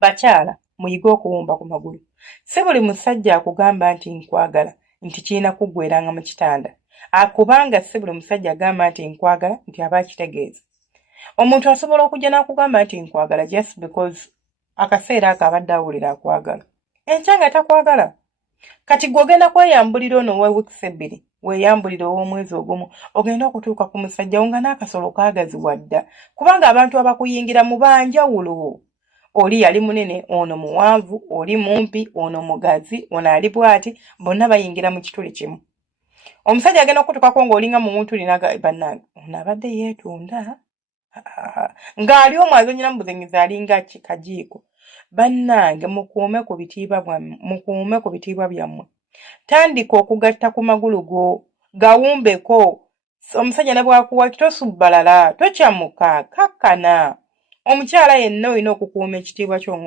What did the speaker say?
Bakyala muyige okuwumba ku magulu. Si buli musajja akugamba nti nkwagala nti kirina kuggweeranga mu kitanda. Akubanga si buli musajja agamba nti nkwagala nti aba akitegeeza. Omuntu asobola okujja n'akugamba nti nkwagala just because akaseera ako abadde awulira akwagala. Enkya nga takwagala. Kati gwe ogenda kweyambulira ono owa wiiki 2, weeyambulira ow'omwezi ogumu, ogenda okutuuka ku musajja wo nga n'akasolo kaagaziwa dda. Kubanga abantu abakuyingira mu banjawulo. Oli yali munene, ono muwanvu, oli mumpi, ono mugazi, ono ali bw'ati, bonna bayingira mu kituli kimu. Omusajja agenda okutuukako ng'olinga mu muntu linaga bannange. Ono abadde yeetunda. Ng'ali omwo azonnyera mu buzenyizi alinga kajiiko. Bannange mukuume ku bitiibwa byammwe. Tandika okugatta ku magulu go, gawumbeko. Omusajja ne bw'akuwa tosubbalala, tokyamuka, kakkana. Omukyala yenna olina okukuuma ekitiibwa ky'omuntu.